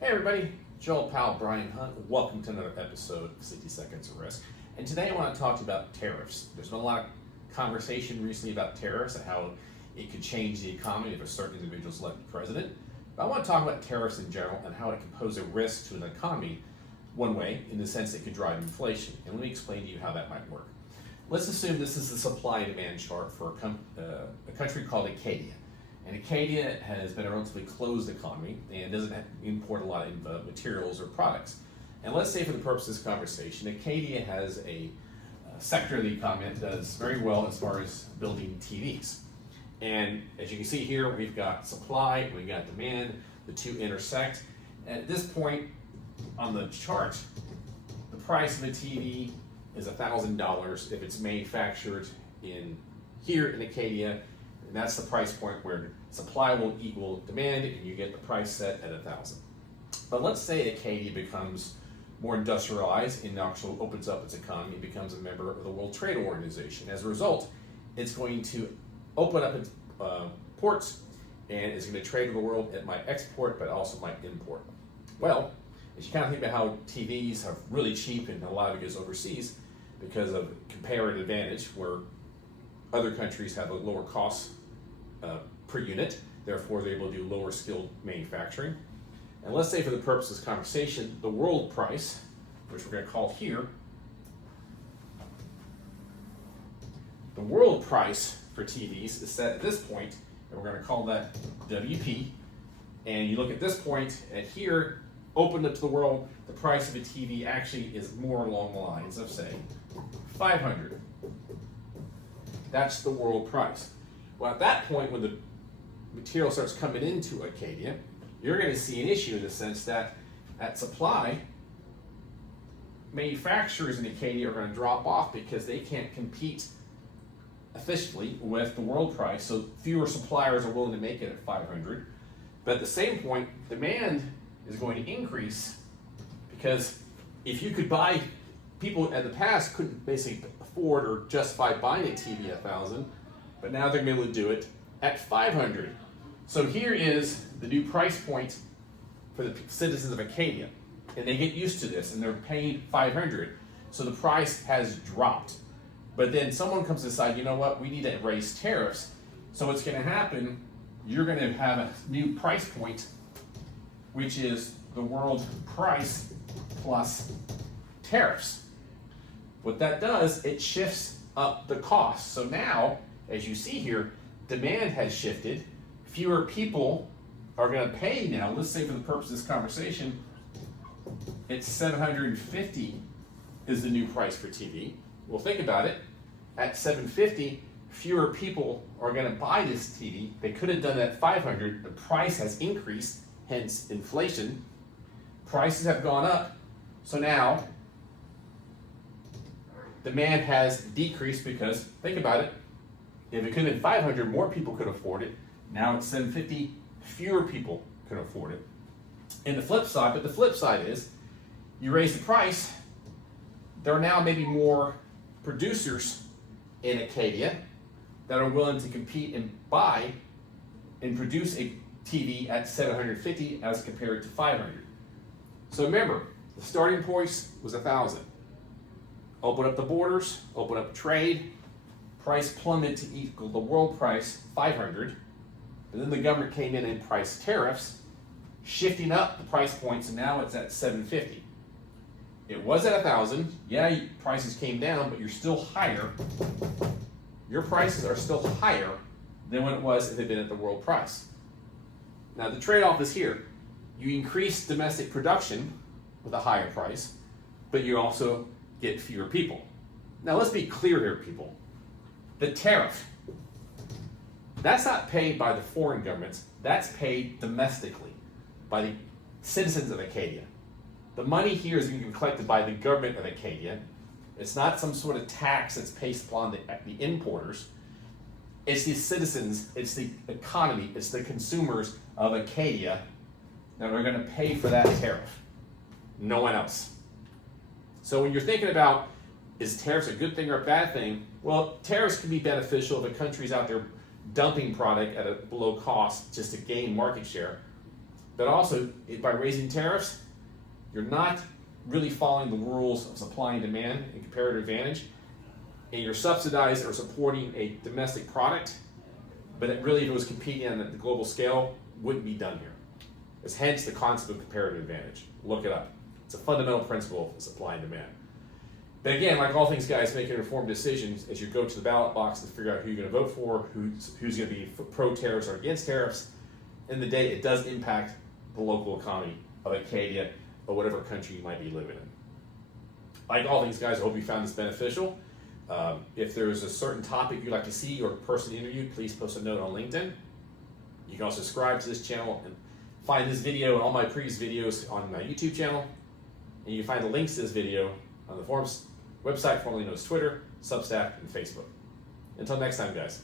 Hey everybody, Joel Powell, Brian Hunt. Welcome to another episode of 60 Seconds of Risk. And today I want to talk about tariffs. There's been a lot of conversation recently about tariffs and how it could change the economy if a certain individual is elected president. But I want to talk about tariffs in general and how it can pose a risk to an economy one way, in the sense it could drive inflation. And let me explain to you how that might work. Let's assume this is the supply and demand chart for a country called Acadia. And Acadia has been a relatively closed economy and doesn't import a lot of materials or products. And let's say for the purpose of this conversation, Acadia has a sector of the economy that does very well as far as building TVs. And as you can see here, we've got supply, we've got demand, the two intersect. At this point on the chart, the price of a TV is $1,000 if it's manufactured here in Acadia. And that's the price point where supply will equal demand and you get the price set at $1,000. But let's say Acadia becomes more industrialized and actually opens up its economy and becomes a member of the World Trade Organization. As a result, it's going to open up its ports and it's going to trade with the world. It might export, but also might import. Well, as you kind of think about how TVs are really cheap and a lot of it goes overseas because of comparative advantage, where other countries have a lower cost per unit, therefore they're able to do lower skilled manufacturing. And let's say for the purpose of this conversation, the world price, which we're going to call here, the world price for TVs is set at this point, and we're going to call that WP. And you look at this point, and here, opened up to the world, the price of a TV actually is more along the lines of, say, 500. That's the world price. Well, at that point, when the material starts coming into Acadia, you're going to see an issue in the sense that at supply, manufacturers in Acadia are going to drop off because they can't compete efficiently with the world price, so fewer suppliers are willing to make it at 500. But at the same point, demand is going to increase because if you could buy, people in the past couldn't basically afford or justify buying a TV at 1,000, but now they're going to be able to do it at 500. So here is the new price point for the citizens of Acadia, and they get used to this, and they're paying 500. So the price has dropped. But then someone comes to decide, you know what, we need to raise tariffs. So what's going to happen, you're going to have a new price point, which is the world price plus tariffs. What that does, it shifts up the cost. So now, as you see here, demand has shifted. Fewer people are going to pay now. Let's say for the purpose of this conversation, it's $750 is the new price for TV. Well, think about it. At $750, fewer people are going to buy this TV. They could have done that at $500. The price has increased, hence inflation. Prices have gone up. So now, demand has decreased because, think about it, if it could have been 500, more people could afford it. Now it's 750, fewer people could afford it. And the flip side is, you raise the price, there are now maybe more producers in Acadia that are willing to compete and buy and produce a TV at 750 as compared to 500. So remember, the starting point was 1,000. Open up the borders, open up trade, price plummeted to equal the world price, 500. And then the government came in and priced tariffs, shifting up the price points, and now it's at 750. It was at 1,000. Yeah, prices came down, but you're still higher. Your prices are still higher than when it was if it had been at the world price. Now the trade-off is here. You increase domestic production with a higher price, but you also get fewer people. Now let's be clear here, people. The tariff, that's not paid by the foreign governments, that's paid domestically by the citizens of Acadia. The money here is being collected by the government of Acadia. It's not some sort of tax that's based upon the importers. It's the citizens, it's the economy, it's the consumers of Acadia that are going to pay for that tariff. No one else. So when you're thinking about, is tariffs a good thing or a bad thing? Well, tariffs can be beneficial if a country's out there dumping product at a below cost just to gain market share. But also, by raising tariffs, you're not really following the rules of supply and demand and comparative advantage, and you're subsidizing or supporting a domestic product, but it really, if it was competing on the global scale, wouldn't be done here. It's hence the concept of comparative advantage. Look it up. It's a fundamental principle of supply and demand. But again, like all things, guys, making informed decisions as you go to the ballot box to figure out who you're going to vote for, who's going to be pro-tariffs or against tariffs. In the day, it does impact the local economy of Acadia or whatever country you might be living in. Like all things, guys, I hope you found this beneficial. If there's a certain topic you'd like to see or person interviewed, please post a note on LinkedIn. You can also subscribe to this channel and find this video and all my previous videos on my YouTube channel. And you can find the links to this video on the forums website, formerly known as Twitter, Substack, and Facebook. Until next time, guys.